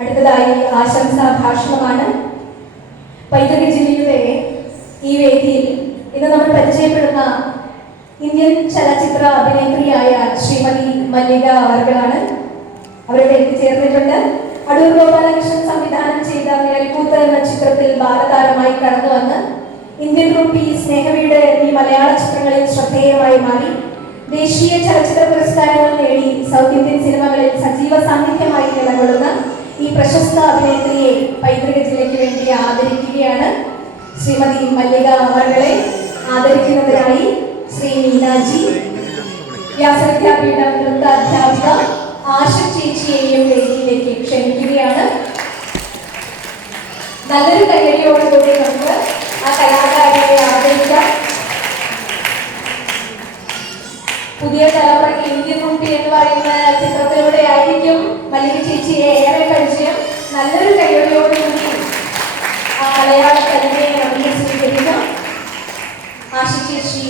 അടുത്തതായി ആശംസാ ഭാഷണമാണ്. പൈതൃക ജില്ലയുടെ ഈ വേദിയിൽ ഇന്ന് നമ്മൾ പരിചയപ്പെടുന്ന ഇന്ത്യൻ ചലച്ചിത്ര അഭിനേത്രിയായ ശ്രീമതി മല്ലിക അവർകളാണ്. അവരുടെ എത്തിച്ചേർന്നിട്ടുണ്ട് അടൂർ ഗോപാലകൃഷ്ണൻ സംവിധാനം ചെയ്ത നിഴൽക്കൂത്ത് എന്ന ചിത്രത്തിൽ ബാലതാരമായി കടന്നു വന്ന് ഇന്ത്യൻ റുപ്പി സ്നേഹവീട് എന്നീ മലയാള ചിത്രങ്ങളിൽ ശ്രദ്ധേയമായി മാറി. ദേശീയ ചലച്ചിത്ര പുരസ്കാരങ്ങൾ നേടി സൗത്ത് ഇന്ത്യൻ സിനിമകളിൽ സജീവ സാന്നിധ്യമായി നിലകൊള്ളുന്ന ഈ പ്രശസ്ത അഭിനേത്രിയെ പൈതൃക ജില്ലയ്ക്ക് വേണ്ടി ആദരിക്കുകയാണ് ശ്രീമതി മല്ലിക അവർകളെ ആദരിക്കുന്നതിനായി ശ്രീ മീനാജി വ്യാസവിദ്യാപീഠം നൃത്താധ്യാപിക ആശ ചേച്ചിയെയും വേദിയിലേക്ക് ക്ഷണിക്കുകയാണ്. നല്ലൊരു കയ്യടിയോടുകൂടി നമുക്ക് ആ കലാകാരിയെ ആദരിക്കാം. പുതിയ തലമുറയ്ക്ക് ഇന്ത്യൻ കുട്ടി എന്ന് പറയുന്ന ചിത്രത്തിലൂടെ ആയിരിക്കും മല്ലിക ചേച്ചിയെ ഏറെ പരിചയം. നല്ലൊരു കയ്യടിയോടുകൂടി ആ മലയാള കലയെ നമുക്ക് സ്വീകരിക്കാം. ആശി ചേച്ചി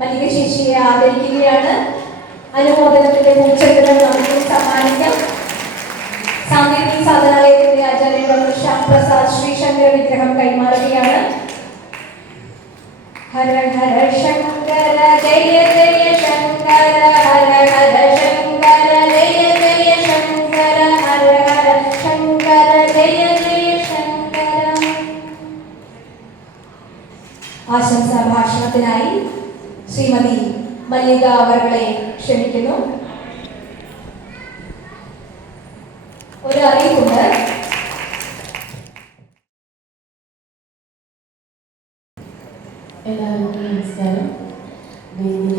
മല്ലിക ചേച്ചിയെ ആദരിക്കുകയാണ്. അനുമോദനത്തിന്റെ ആശംസാ ഭാഷണത്തിനായി ശ്രീമതി മല്ലിക അവരുടെ ക്ഷണിക്കുന്നു. ഒരു Amen.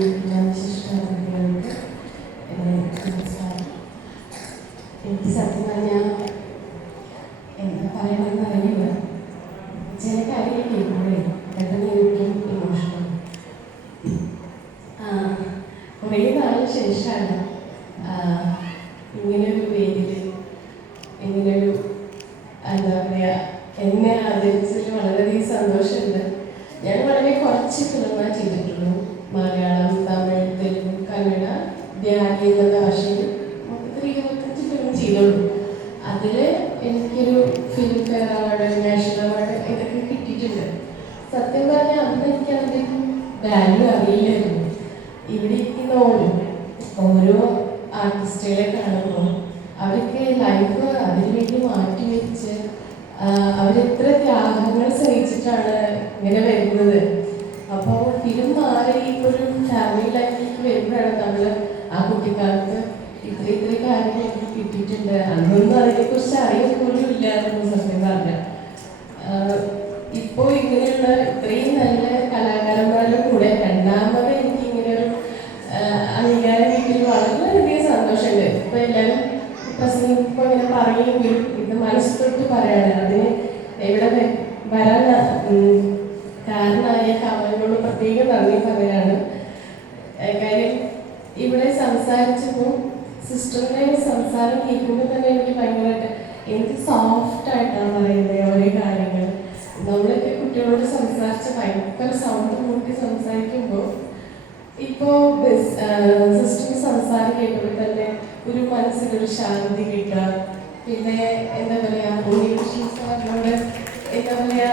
സത്യം പറഞ്ഞാൽ അന്ന് എനിക്ക് അതിന്റെ വാല്യൂ അറിയില്ലായിരുന്നു. ഇവിടെ ഇരിക്കുന്ന ഓരോ ഓരോ ആർട്ടിസ്റ്റുകളെ കാണുമ്പോൾ അവരൊക്കെ ലൈഫ് അതിനു വേണ്ടി മാറ്റി വെച്ച് അവരെത്ര ത്യാഗങ്ങൾ സഹിച്ചിട്ടാണ് ഇങ്ങനെ വരുന്നത്. അപ്പോൾ ഫിലിം മാറി ഇപ്പോൾ ഫാമിലി ലൈഫിലേക്ക് വരുമ്പോഴാണ് നമ്മൾ ആ കുട്ടിക്കാലത്ത് ഇത്ര ഇത്ര കാര്യങ്ങൾ എനിക്ക് കിട്ടിയിട്ടുണ്ട്. അന്നൊന്നും അതിനെക്കുറിച്ച് അറിയാൻ പോലും ഇല്ലായിരുന്നു സത്യം പറഞ്ഞാൽ ഇപ്പോൾ ഇങ്ങനെയുള്ള ഇത്രയും നല്ല കലാകാരന്മാരുടെ കൂടെ രണ്ടാമത് എനിക്ക് ഇങ്ങനെ ഒരു അംഗീകാരം കിട്ടിയത് വളരെയധികം സന്തോഷമുണ്ട്. ഇപ്പൊ എല്ലാവരും പ്രസംഗിക്കുമ്പോൾ ഇങ്ങനെ പറയുമെങ്കിലും ഇത് മനസ്സ് തൊട്ട് പറയാണ്. അതിന് ഇവിടെ വരാൻ കാരണമായ കമലിനോട് പ്രത്യേകം നന്ദി പറയാണ്. കാര്യം ഇവിടെ സംസാരിച്ചപ്പോൾ സിസ്റ്ററിന്റെ സംസാരം കേൾക്കുമ്പോൾ തന്നെ എനിക്ക് ഭയങ്കരമായിട്ട് എനിക്ക് സോഫ്റ്റ് ആയിട്ടാണ് പറയുന്നത് ഓരോ കാര്യങ്ങൾ. നമ്മളൊക്കെ കുട്ടികളോട് സംസാരിച്ച് ഭയങ്കര സൗണ്ട് കൂട്ടി സംസാരിക്കുമ്പോൾ ഇപ്പോ സിസ്റ്ററിന് സംസാരം തന്നെ ഒരു മനസ്സിനൊരു ശാന്തി കിട്ടുക. പിന്നെ എന്താ പറയാ ഉണ്ണികൃഷ്ണൻ സാറിനോട് എന്താ പറയാ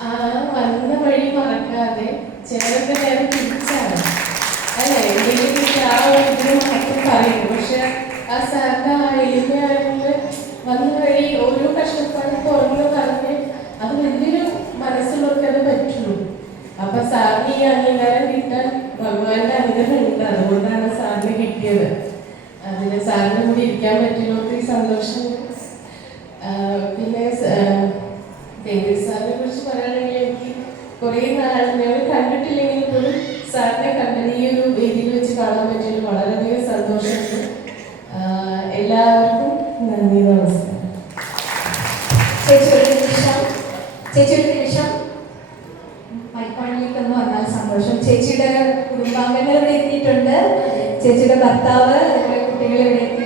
ആ വന്ന വഴി മറക്കാതെ ചിലരൊക്കെ നേരം തിരിച്ചാണ്. അല്ലേ? എന്തെങ്കിലും ആ ഒരു മാത്രം പറയും പക്ഷെ ആ സാറിന്റെ ആ എളിമയാണെങ്കിൽ വന്ന വഴി ഓരോ കഷ്ടപ്പാടും തുറന്ന് പറഞ്ഞ് അത് വലിയൊരു മനസ്സുള്ളവർക്ക് അത് പറ്റുള്ളൂ അപ്പൊ സാറിന് ഈ അംഗീകാരം കിട്ടാൻ ഭഗവാന്റെ അനുഗ്രഹം ഉണ്ട് അതുകൊണ്ടാണ് സാറിന് കിട്ടിയത് അതിന് സാറിന് പറ്റുന്ന ഒത്തിരി സന്തോഷം. പിന്നെ ദേവി സാറിനെ കുറിച്ച് പറയുകയാണെങ്കിൽ എനിക്ക് കുറേ നാളാണ് ഞങ്ങൾ കണ്ടിട്ടില്ലെങ്കിൽ പോലും സാറിനെ കണ്ടത് ഈ ഒരു വേദിയിൽ വെച്ച് കാണാൻ പറ്റിയത് വളരെയധികം സന്തോഷമുണ്ട്. എല്ലാവർക്കും നന്ദി നമസ്കാരം. ചേച്ചി ഒരു നിമിഷം ചേച്ചി എന്ന് പറഞ്ഞാൽ സന്തോഷം. ചേച്ചിയുടെ കുടുംബാംഗങ്ങൾ ഇവിടെ എത്തിയിട്ടുണ്ട്. ചേച്ചിയുടെ ഭർത്താവ് കുട്ടികൾ ഇവിടെ എത്തിയിട്ടുണ്ട്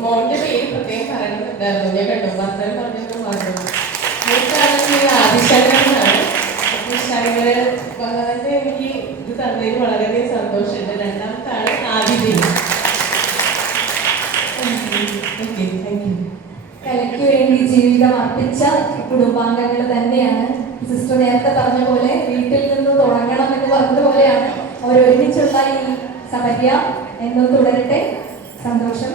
മോന്റെ പേര് കലയ്ക്ക് വേണ്ടി ജീവിതം അർപ്പിച്ച കുടുംബാംഗങ്ങൾ തന്നെയാണ്. സിസ്റ്റർ നേരത്തെ പറഞ്ഞ പോലെ വീട്ടിൽ നിന്ന് തുടങ്ങണം എന്ന് പറഞ്ഞതുപോലെയാണ് അവർ ഈ സമര്യ എന്നും തുടരട്ടെ. സന്തോഷം.